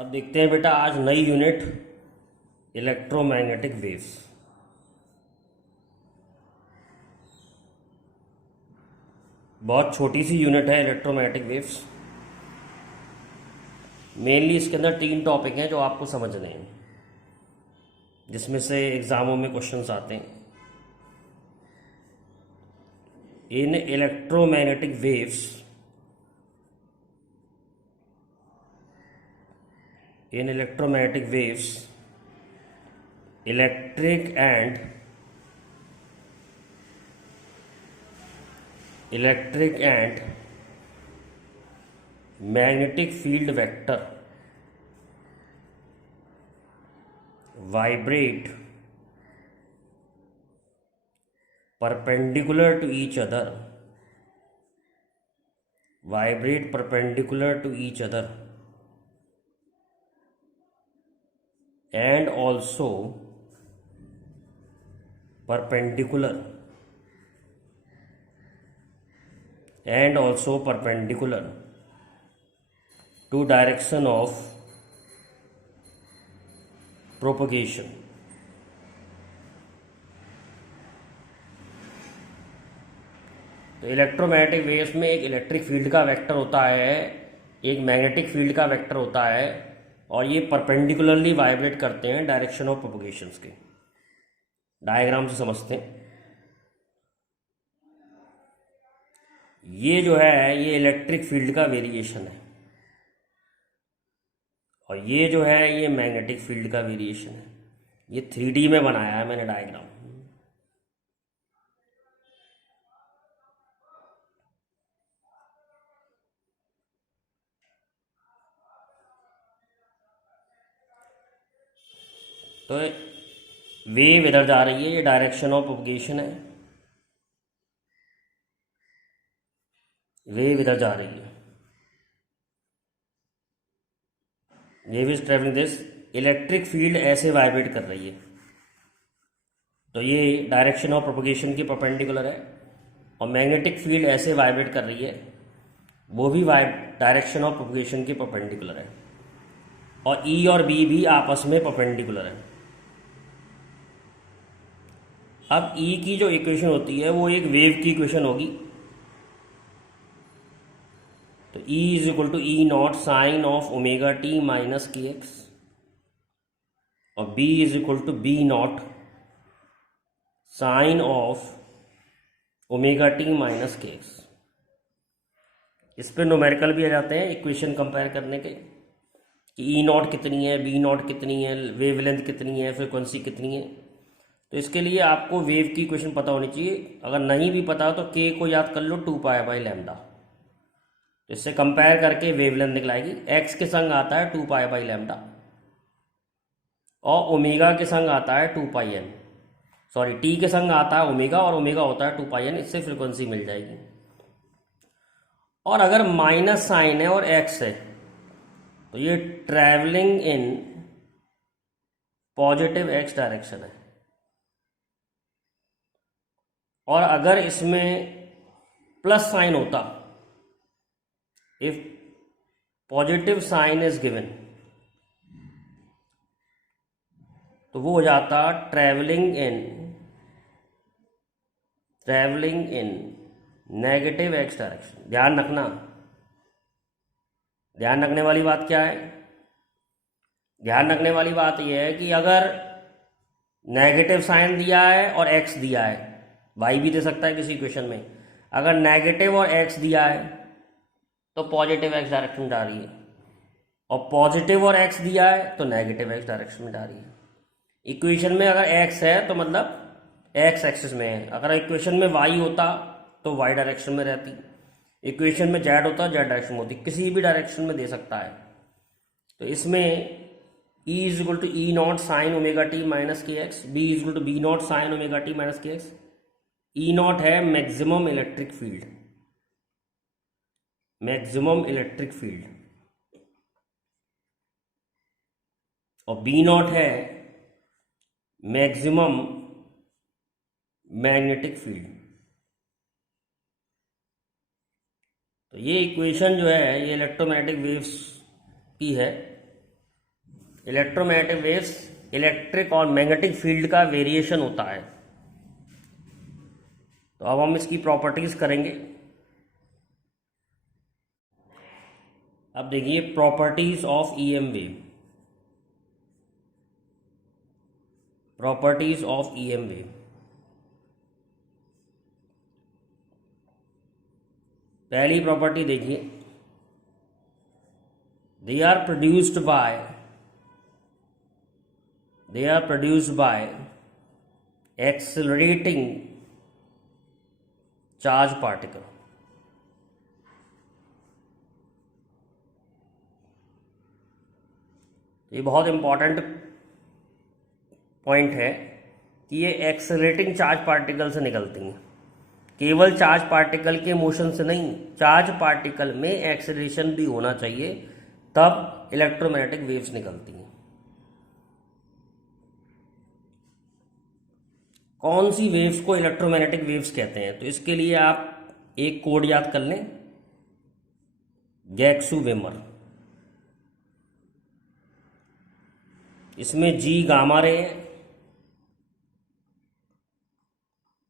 अब देखते हैं बेटा आज नई यूनिट इलेक्ट्रोमैग्नेटिक वेव्स। बहुत छोटी सी यूनिट है इलेक्ट्रोमैग्नेटिक वेव्स। मेनली इसके अंदर 3 टॉपिक हैं जो आपको समझने हैं, जिसमें से एग्जामों में क्वेश्चंस आते हैं। In electromagnetic waves electric and magnetic field vector vibrate perpendicular to each other and also perpendicular to direction of propagation। तो इलेक्ट्रोमैग्नेटिक वेव्स में एक इलेक्ट्रिक फील्ड का वेक्टर होता है, एक मैग्नेटिक फील्ड का वेक्टर होता है, और ये परपेंडिकुलरली वाइब्रेट करते हैं डायरेक्शन ऑफ प्रोपगेशंस के। डायग्राम से समझते हैं। ये जो है ये इलेक्ट्रिक फील्ड का वेरिएशन है, और ये जो है ये मैग्नेटिक फील्ड का वेरिएशन है। ये 3D में बनाया है मैंने डायग्राम। तो वेव इधर जा रही है, ये डायरेक्शन ऑफ प्रोपगेशन है। वेव इधर जा रही है, wave is travelling this. Electric field ऐसे वाइब्रेट कर रही है, तो ये डायरेक्शन ऑफ प्रोपगेशन की परपेंडिकुलर है। और मैग्नेटिक फील्ड ऐसे वाइब्रेट कर रही है, वो भी डायरेक्शन ऑफ प्रोपगेशन की परपेंडिकुलर है। और ई और बी भी आपस में परपेंडिकुलर है। अब ई की जो इक्वेशन होती है वो एक वेव की इक्वेशन होगी। तो E is equal to E naught sine of omega T minus K X, और B is equal to B naught sine of omega T minus K X. इस पर न्यूमेरिकल भी आ जाते हैं इक्वेशन कंपेयर करने के, कि ई नॉट कितनी है, बी नॉट कितनी है, वेवलेंथ कितनी है, फ्रिक्वेंसी कितनी है। तो इसके लिए आपको वेव की इक्वेशन पता होनी चाहिए। अगर नहीं भी पता तो के को याद कर लो 2π/λ। इससे कंपेयर करके वेवलेंथ निकलाएगी। एक्स के संग आता है 2π/λ, और ओमेगा के संग आता है 2πn। सॉरी, टी के संग आता है ओमेगा, और ओमेगा होता है 2πn। इससे फ्रिक्वेंसी मिल जाएगी। और अगर माइनस साइन है और एक्स है तो ये travelling in positive X direction है। और अगर इसमें प्लस साइन होता, if positive sign is given, तो वो हो जाता travelling in negative X direction. ध्यान रखने वाली बात क्या है? ध्यान रखने वाली बात यह है कि अगर नेगेटिव साइन दिया है और एक्स दिया है, वाई भी दे सकता है किसी इक्वेशन में, अगर नेगेटिव और एक्स दिया है तो पॉजिटिव एक्स डायरेक्शन में जा रही है, और पॉजिटिव और एक्स दिया है तो नेगेटिव एक्स डायरेक्शन में जा रही है। इक्वेशन में अगर एक्स है तो मतलब एक्स एक्सिस में है। अगर इक्वेशन में वाई होता तो वाई डायरेक्शन में रहती, इक्वेशन में जेड होता जेड डायरेक्शन में होती, किसी भी डायरेक्शन में दे सकता है। तो इसमें E is equal to E naught sine omega T minus K X, B is equal to B naught sine omega T minus K X. E naught है मैक्सिमम इलेक्ट्रिक फील्ड, और बी नॉट है maximum magnetic field. तो ये equation जो है ये electromagnetic waves की है। इलेक्ट्रोमैग्नेटिक वेव्स इलेक्ट्रिक और मैग्नेटिक फील्ड का वेरिएशन होता है। तो अब हम इसकी प्रॉपर्टीज करेंगे। अब देखिए properties of EM wave. Properties of EM wave. पहली प्रॉपर्टी देखिए, they are produced by accelerating charge particle. ये बहुत इंपॉर्टेंट पॉइंट है कि ये एक्सेलरेटिंग चार्ज पार्टिकल से निकलती हैं। केवल चार्ज पार्टिकल के मोशन से नहीं, चार्ज पार्टिकल में एक्सेलरेशन भी होना चाहिए, तब इलेक्ट्रोमैग्नेटिक वेव्स निकलती हैं। कौन सी वेव्स को इलेक्ट्रोमैग्नेटिक वेव्स कहते हैं? तो इसके लिए आप एक कोड याद कर लें, गैक्सू-वेमर। इसमें जी गामा रे है,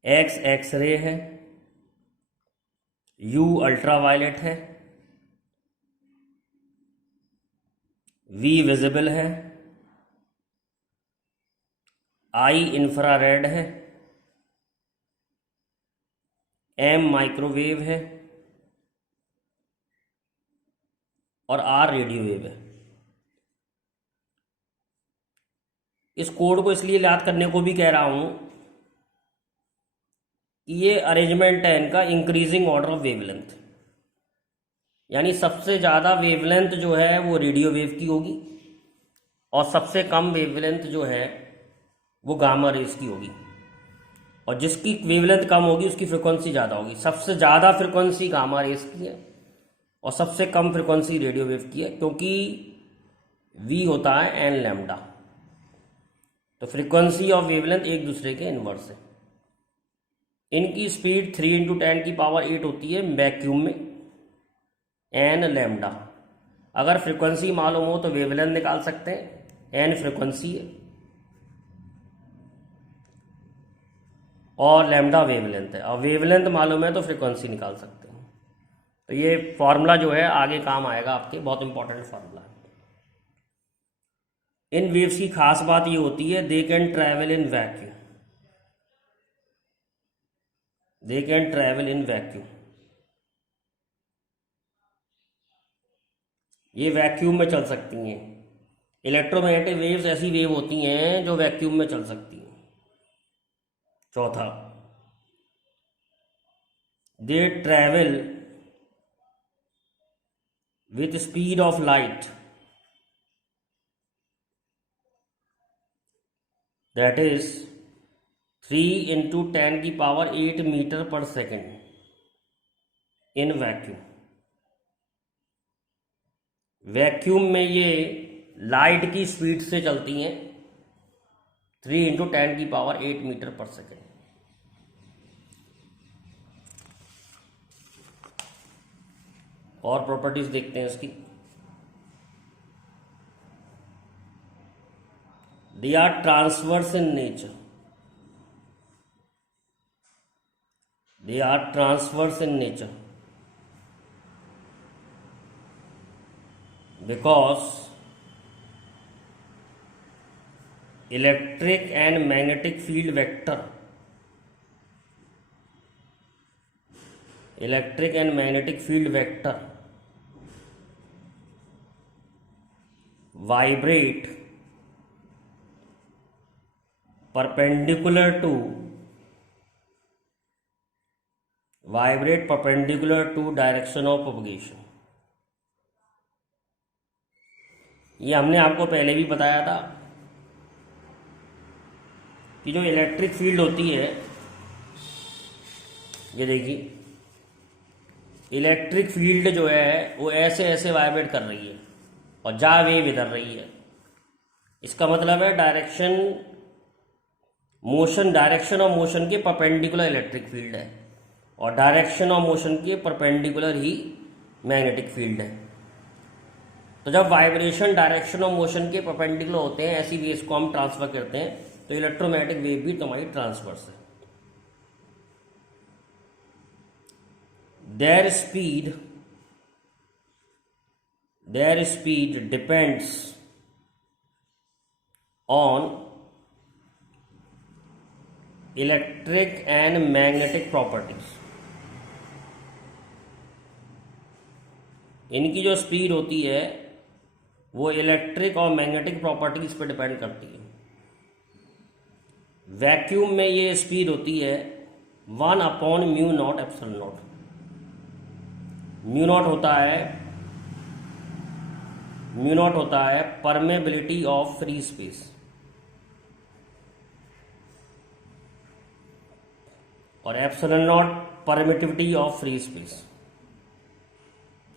एक्स एक्स रे है, यू अल्ट्रावायलेट है, वी विजिबल है, आई इंफ्रारेड है, एम माइक्रोवेव है और आर रेडियो वेव है। इस कोड को इसलिए याद करने को भी कह रहा हूं कि ये अरेंजमेंट है इनका इंक्रीजिंग ऑर्डर ऑफ वेवलेंथ, यानी सबसे ज़्यादा वेवलेंथ जो है वो रेडियो वेव की होगी और सबसे कम वेवलेंथ जो है वो गामा रेस की होगी, और जिसकी वेवलेंथ कम होगी उसकी फ्रिक्वेंसी ज़्यादा होगी। सबसे ज़्यादा फ्रिक्वेंसी गामा रेस की है और सबसे कम फ्रिक्वेंसी रेडियो वेव की है, क्योंकि वी होता है एन लैम्डा। तो फ्रीक्वेंसी और वेवलेंथ एक दूसरे के इनवर्स है। इनकी स्पीड 3 × 10⁸ होती है वैक्यूम में, एन लैम्डा। अगर फ्रीक्वेंसी मालूम हो तो वेवलेंथ निकाल सकते हैं, एन फ्रीक्वेंसी है और लैम्डा वेवलेंथ है, और वेवलेंथ मालूम है तो फ्रीक्वेंसी निकाल सकते हैं। तो ये फॉर्मूला जो है आगे काम आएगा आपके, बहुत इंपॉर्टेंट फॉर्मूला है। इन वेव्स की खास बात ये होती है, they can travel in vacuum. They can travel in vacuum. ये वैक्यूम में चल सकती हैं। इलेक्ट्रोमैग्नेटिक वेव्स ऐसी वेव होती हैं जो वैक्यूम में चल सकती हैं। चौथा, they travel with speed of light, that is 3 × 10⁸ metre per second in vacuum. Vacuum में ये लाइट की स्पीड से चलती हैं, 3 × 10⁸ मीटर/सेकेंड। और प्रॉपर्टीज देखते हैं इसकी। They are transverse in nature. They are transverse in nature because electric and magnetic field vector vibrate perpendicular to direction of propagation। ये हमने आपको पहले भी बताया था कि जो इलेक्ट्रिक फील्ड होती है, ये देखिए इलेक्ट्रिक फील्ड जो है वो ऐसे ऐसे वाइब्रेट कर रही है और जा वेव इधर रही है। इसका मतलब है डायरेक्शन ऑफ मोशन के परपेंडिकुलर इलेक्ट्रिक फील्ड है और डायरेक्शन ऑफ मोशन के परपेंडिकुलर ही मैग्नेटिक फील्ड है। तो जब वाइब्रेशन डायरेक्शन ऑफ मोशन के परपेंडिकुलर होते हैं, ऐसी वेव्स को हम ट्रांसफर करते हैं, तो इलेक्ट्रोमैग्नेटिक वेव भी तुम्हारी ट्रांसवर्स है। their speed depends on electric and magnetic properties। इनकी जो स्पीड होती है वो इलेक्ट्रिक और मैग्नेटिक प्रॉपर्टीज पर डिपेंड करती है। वैक्यूम में ये स्पीड होती है 1/μ0 एप्सिलॉन नॉट। म्यू नॉट होता है परमेबिलिटी ऑफ फ्री स्पेस, और epsilon not permittivity of free space.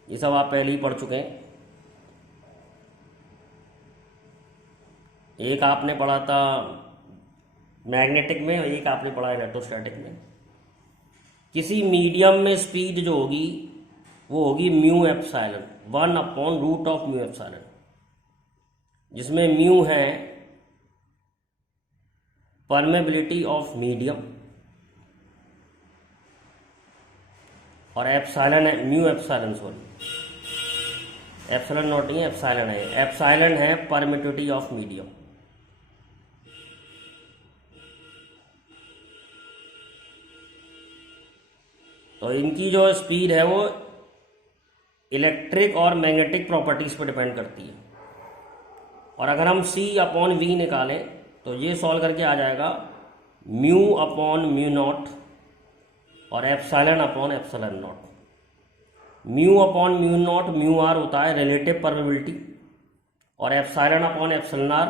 ये सब आप पहले ही पढ़ चुके हैं। एक आपने पढ़ा था मैग्नेटिक में, एक आपने पढ़ा इलेक्ट्रोस्टैटिक में। किसी मीडियम में स्पीड जो होगी वो होगी म्यू एप्सिलॉन, 1/√μ एप्सिलॉन, जिसमें म्यू है परमेबिलिटी ऑफ मीडियम और एप्सिलॉन है mu epsilon, sorry epsilon not नहीं है, एप्सिलॉन है। एप्सिलॉन है परमिटिविटी ऑफ मीडियम। तो इनकी जो स्पीड है वो इलेक्ट्रिक और मैग्नेटिक प्रॉपर्टीज पर डिपेंड करती है। और अगर हम C/V निकालें तो ये सॉल्व करके आ जाएगा μ/μ0 और एप्सिलॉन/एप्सिलॉन नॉट। μ/μ0 μr होता है रिलेटिव परमिबिलिटी और एप्सिलॉन/एप्सिलॉन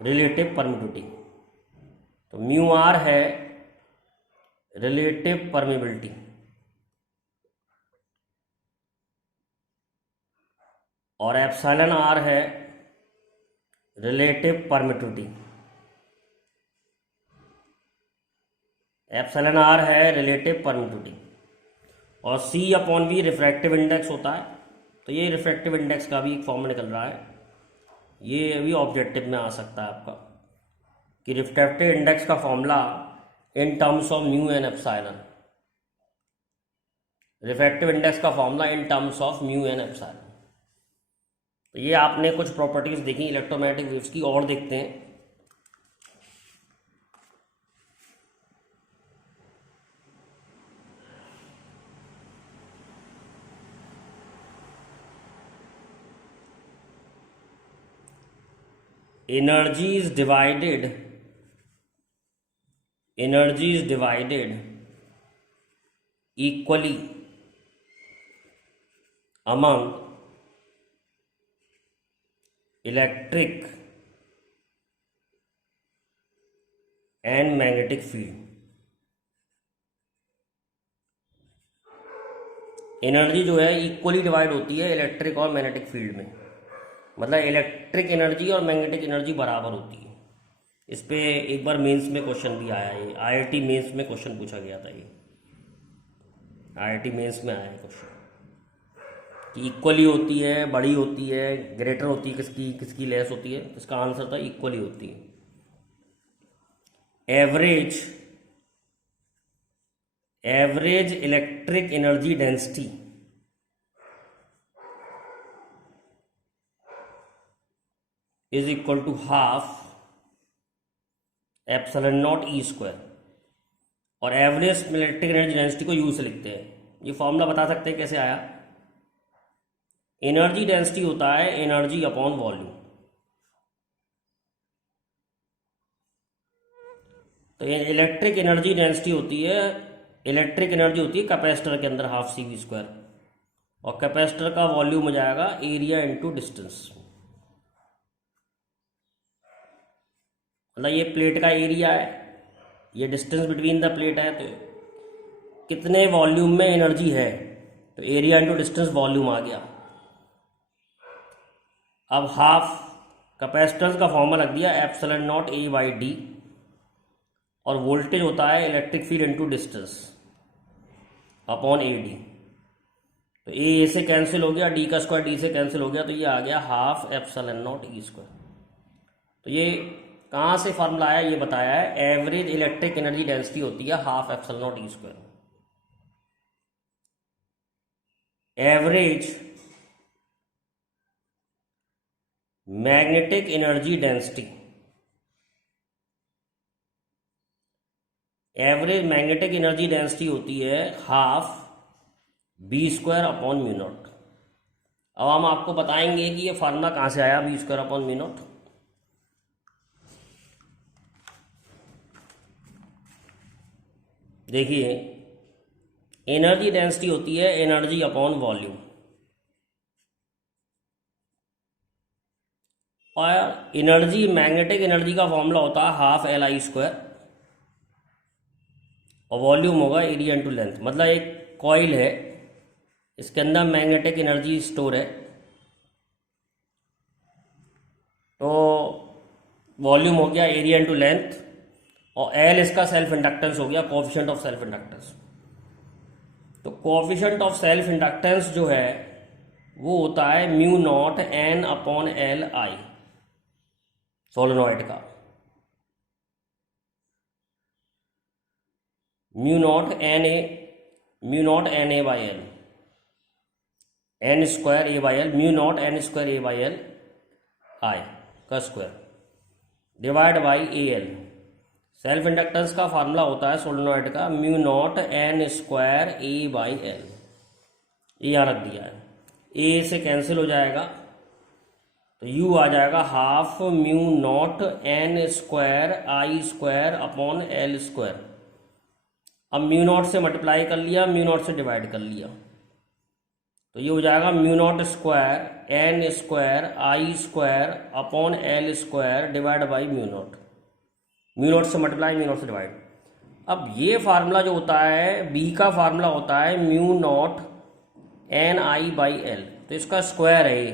रिलेटिव परमिटिविटी। तो μr है रिलेटिव परमिबिलिटी और एप्सिलॉन है रिलेटिव परमिटिविटी। एप्सिलॉन है रिलेटिव परमिटिविटी और C/V रिफ्रैक्टिव इंडेक्स होता है। तो ये रिफ्रैक्टिव इंडेक्स का भी एक फॉर्मूला निकल रहा है, ये भी ऑब्जेक्टिव में आ सकता है आपका, कि रिफ्रैक्टिव इंडेक्स का formula in terms of mu and epsilon. Refractive index का formula in terms of mu and epsilon. तो ये आपने कुछ प्रॉपर्टीज देखी इलेक्ट्रोमैग्नेटिक वेव्स की, और देखते हैं। Energy is divided equally among electric and magnetic field. Energy जो है इक्वली डिवाइड होती है इलेक्ट्रिक और मैग्नेटिक फील्ड में, मतलब इलेक्ट्रिक एनर्जी और मैग्नेटिक एनर्जी बराबर होती है। इस पे एक बार मेंस में क्वेश्चन भी आया है, IIT मेंस में क्वेश्चन पूछा गया था। ये IIT मेंस में आया है क्वेश्चन कि इक्वली होती है, बड़ी होती है, ग्रेटर होती है, किसकी लेस होती है। इसका आंसर था इक्वली होती है। Average electric energy density is equal to half epsilon naught E²। और एवरेज इलेक्ट्रिक एनर्जी डेंसिटी को U से लिखते हैं। ये फॉर्मूला बता सकते हैं कैसे आया। एनर्जी डेंसिटी होता है एनर्जी अपॉन वॉल्यूम। तो इलेक्ट्रिक एनर्जी डेंसिटी होती है, इलेक्ट्रिक एनर्जी होती है कैपेसिटर के अंदर 12 CV², और कैपेसिटर का वॉल्यूम हो जाएगा एरिया इंटू डिस्टेंस। मतलब ये प्लेट का एरिया है, ये डिस्टेंस बिटवीन द प्लेट है, तो कितने वॉल्यूम में एनर्जी है, तो एरिया इंटू डिस्टेंस वॉल्यूम आ गया। अब हाफ कैपेसिटेंस का फॉर्मूला लग दिया एप्सिलॉन नॉट A/D, और वोल्टेज होता है electric field into distance upon AD। तो ए से कैंसिल हो गया, डी का स्क्वायर डी से कैंसिल हो गया, तो ये आ गया half epsilon naught E square. तो ये कहाँ से फार्मूला आया ये बताया है, एवरेज इलेक्ट्रिक एनर्जी डेंसिटी होती है half epsilon naught E square. Average magnetic energy density, average magnetic energy density होती है half B square upon mu naught. अब हम आपको बताएंगे कि ये फार्मूला कहाँ से आया B square upon mu naught. देखिए, एनर्जी डेंसिटी होती है एनर्जी अपॉन वॉल्यूम, और एनर्जी मैग्नेटिक एनर्जी का फॉर्मूला होता है हाफ एल आई स्क्वायर, और वॉल्यूम होगा एरिया इंटू लेंथ। मतलब एक कॉइल है, इसके अंदर मैग्नेटिक एनर्जी स्टोर है, तो वॉल्यूम हो गया एरिया इंटू लेंथ, और एल इसका सेल्फ इंडक्टेंस हो गया, कोएफिशिएंट ऑफ सेल्फ इंडक्टेंस। तो कोएफिशिएंट ऑफ सेल्फ इंडक्टेंस जो है वो होता है mu naught N upon L I solenoid का। Mu naught N A by L, N square A by L, mu naught N square A by L I का square divide by A L. Self inductance का formula होता है solenoid का mu naught N square A by L. ये यहाँ रख दिया है, ए से कैंसिल हो जाएगा, तो यू आ जाएगा half mu naught N square I square upon L square. अब म्यू नॉट से मल्टीप्लाई कर लिया, म्यू नॉट से डिवाइड कर लिया, तो ये हो जाएगा mu naught square N square I square upon L square divide by mu naught. Mu naught से मल्टीप्लाई, म्यू नॉट से डिवाइड। अब ये फार्मूला जो होता है बी का फार्मूला होता है mu naught N I by L, तो इसका स्क्वायर है ये,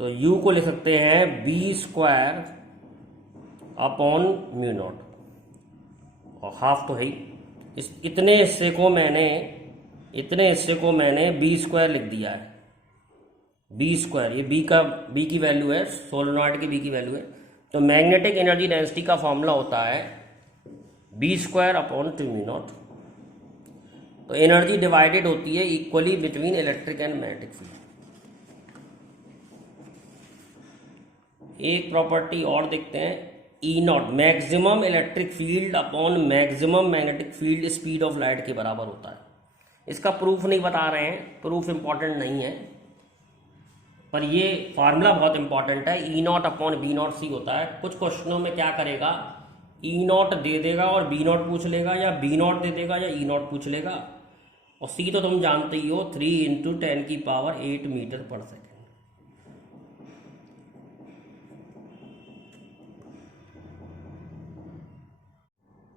तो यू को लिख सकते हैं B square upon mu naught, और हाफ तो है ही। इतने हिस्से को मैंने बी स्क्वायर लिख दिया है, बी स्क्वायर, ये बी की वैल्यू है, सोलेनॉइड की बी की वैल्यू है। तो मैग्नेटिक एनर्जी डेंसिटी का फॉर्मूला होता है B square upon two mu naught. तो एनर्जी डिवाइडेड होती है equally between electric and magnetic field. एक प्रॉपर्टी और देखते हैं, E naught maximum electric field upon maximum magnetic field speed of light के बराबर होता है। इसका प्रूफ नहीं बता रहे हैं, प्रूफ इंपॉर्टेंट नहीं है, पर ये फार्मूला बहुत इंपॉर्टेंट है। ई नॉट अपॉन बी नॉट सी होता है। कुछ क्वेश्चनों में क्या करेगा, ई नॉट दे देगा और बी नॉट पूछ लेगा, या बी नॉट दे देगा या ई नॉट पूछ लेगा, और सी तो तुम जानते ही हो 3 × 10⁸ मीटर पर सेकेंड।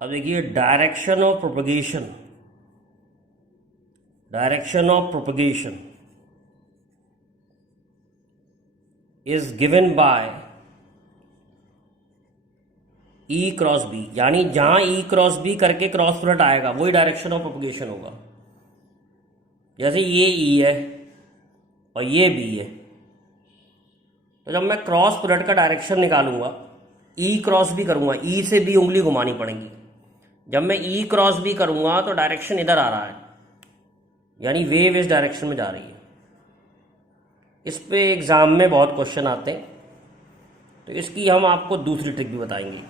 अब देखिए direction of propagation is given by E cross B, यानी जहां ई क्रॉस बी करके क्रॉस प्रोडक्ट आएगा वही डायरेक्शन ऑफ प्रोपगेशन होगा। जैसे ये ई है और ये बी है, तो जब मैं क्रॉस प्रोडक्ट का डायरेक्शन निकालूंगा, ई क्रॉस बी करूंगा, ई से बी उंगली घुमानी पड़ेगी। जब मैं ई क्रॉस बी करूंगा तो डायरेक्शन इधर आ रहा है, यानी वेव इस डायरेक्शन में जा रही है। इस पे एग्जाम में बहुत क्वेश्चन आते हैं, तो इसकी हम आपको दूसरी ट्रिक भी बताएंगे,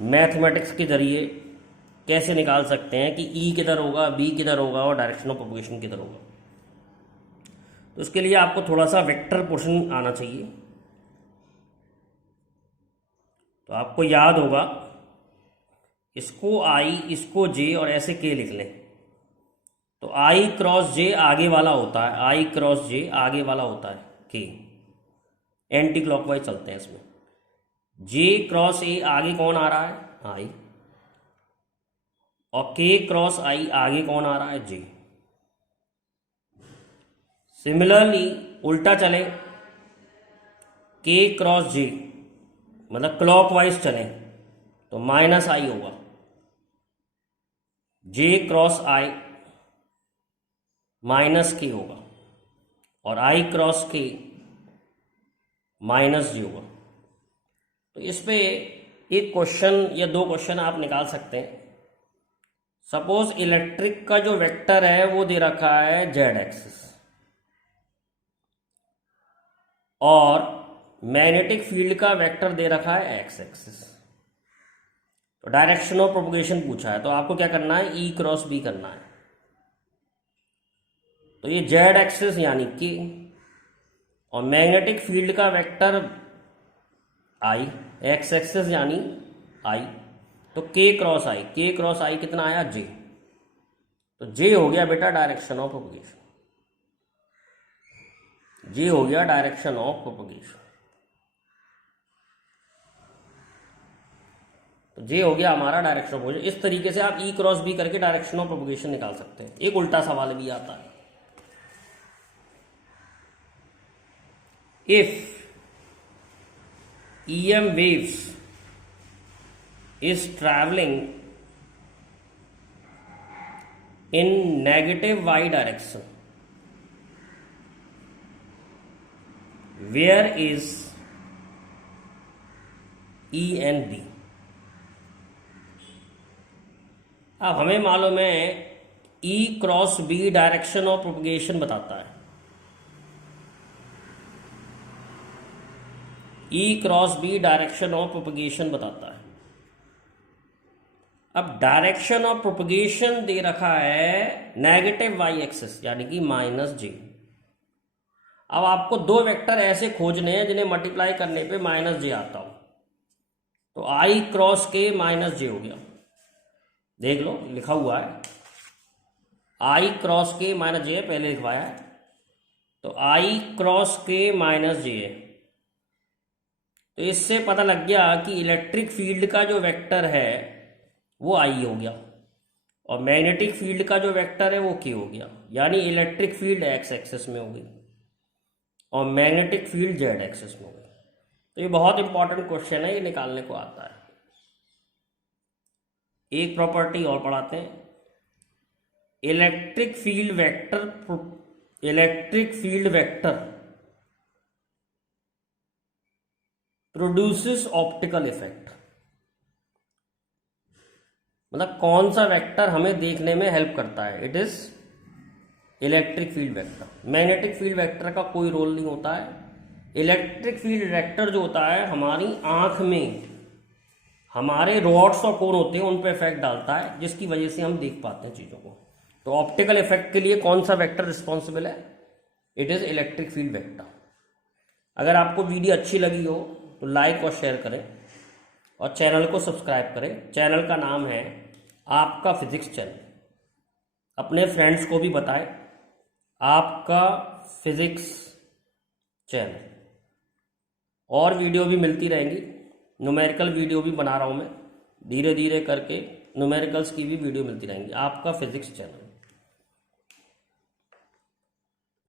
मैथमेटिक्स के जरिए कैसे निकाल सकते हैं कि ई किधर होगा, बी किधर होगा और डायरेक्शन ऑफ प्रोपगेशन किधर होगा। तो उसके लिए आपको थोड़ा सा वेक्टर पोर्शन आना चाहिए। तो आपको याद होगा, इसको आई, इसको जे और ऐसे के लिख लें, तो आई क्रॉस जे आगे वाला होता है, आई क्रॉस जे आगे वाला होता है के, एंटी क्लॉकवाइज चलते हैं इसमें। जे क्रॉस ए आगे कौन आ रहा है, आई, और के क्रॉस आई आगे कौन आ रहा है, जे। सिमिलरली उल्टा चले, के क्रॉस जे मतलब क्लॉकवाइज चले तो माइनस आई होगा, जे क्रॉस आई माइनस के होगा और आई क्रॉस के माइनस जी होगा। तो इस पे एक क्वेश्चन या दो क्वेश्चन आप निकाल सकते हैं। सपोज इलेक्ट्रिक का जो वेक्टर है वो दे रखा है जेड एक्सिस और मैग्नेटिक फील्ड का वेक्टर दे रखा है एक्स एक्सिस। तो डायरेक्शन ऑफ प्रोपगेशन पूछा है, तो आपको क्या करना है, ई क्रॉस बी करना है। तो ये जेड एक्सिस यानी कि और मैग्नेटिक फील्ड का वेक्टर आई, एक्स एक्सिस यानी आई, तो के क्रॉस आई कितना आया, जे। तो जे हो गया बेटा डायरेक्शन ऑफ प्रोपगेशन, जे हो गया डायरेक्शन ऑफ प्रोपगेशन। तो जे हो गया हमारा डायरेक्शन ऑफ प्रोपगेशन। इस तरीके से आप ई क्रॉस बी करके डायरेक्शन ऑफ प्रोपगेशन निकाल सकते हैं। एक उल्टा सवाल भी आता है, if EM waves is traveling in negative y direction, where is E and B? अब हमें मालूम है E cross B direction of propagation बताता है, E cross B direction of propagation बताता है। अब डायरेक्शन ऑफ प्रोपगेशन दे रखा है नेगेटिव वाई एक्सिस यानी कि माइनस जे। अब आपको दो वेक्टर ऐसे खोजने हैं जिन्हें मल्टीप्लाई करने पे माइनस जे आता हो। तो आई क्रॉस के माइनस जे हो गया, देख लो लिखा हुआ है आई क्रॉस के माइनस जे, पहले लिखवाया है। तो आई क्रॉस के माइनस जे है। तो इससे पता लग गया कि इलेक्ट्रिक फील्ड का जो वेक्टर है वो आई हो गया और मैग्नेटिक फील्ड का जो वेक्टर है वो के हो गया, यानी इलेक्ट्रिक फील्ड एक्स एक्सिस में हो गई और मैग्नेटिक फील्ड जेड एक्सिस में हो गई। तो ये बहुत इंपॉर्टेंट क्वेश्चन है, ये निकालने को आता है। एक प्रॉपर्टी और पढ़ाते हैं, electric field vector produces optical effect. मतलब कौन सा वेक्टर हमें देखने में हेल्प करता है, it is electric field vector. Magnetic field vector का कोई रोल नहीं होता है। इलेक्ट्रिक फील्ड वेक्टर जो होता है हमारी आंख में हमारे रॉड्स और कोन होते हैं उन पर इफेक्ट डालता है, जिसकी वजह से हम देख पाते हैं चीजों को। तो ऑप्टिकल इफेक्ट के लिए कौन सा वेक्टर रिस्पॉन्सिबल है, it is electric field vector. अगर आपको वीडियो अच्छी लगी हो तो लाइक और शेयर करें और चैनल को सब्सक्राइब करें। चैनल का नाम है आपका फिजिक्स चैनल। अपने फ्रेंड्स को भी बताएं, आपका फिजिक्स चैनल। और वीडियो भी मिलती रहेंगी, न्यूमेरिकल वीडियो भी बना रहा हूं मैं, धीरे धीरे करके न्यूमेरिकल्स की भी वीडियो मिलती रहेंगी। आपका फिजिक्स चैनल।